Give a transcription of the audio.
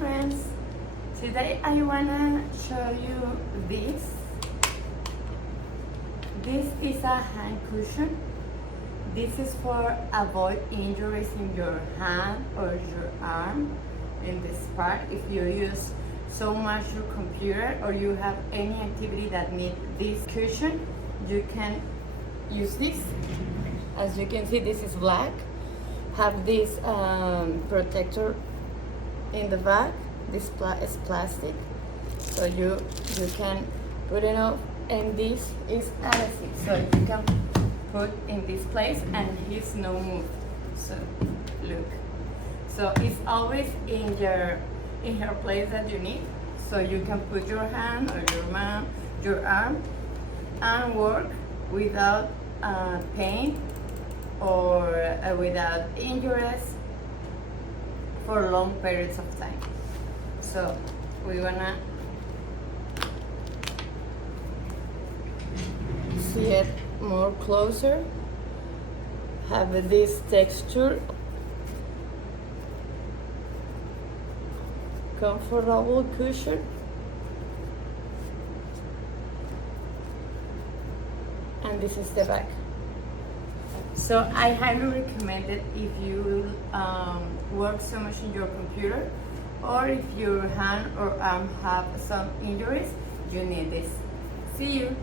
friends, today I wanna show you this. This is a hand cushion. This is for avoid injuries in your hand or your arm in this part. If you use so much your computer or you have any activity that need this cushion, you can use this. As you can see, this is black. Have this protector in the back. This is plastic, so you can put it up, and this is adhesive, so you can put in this place and it's no move. So look, so it's always in your place that you need, so you can put your hand or your arm and work without pain or without injuries for long periods of time. So we wanna see it more closer. Have this texture, comfortable cushion, and this is the back. So I highly recommend it if you work so much in your computer, or if your hand or arm have some injuries, you need this. See you.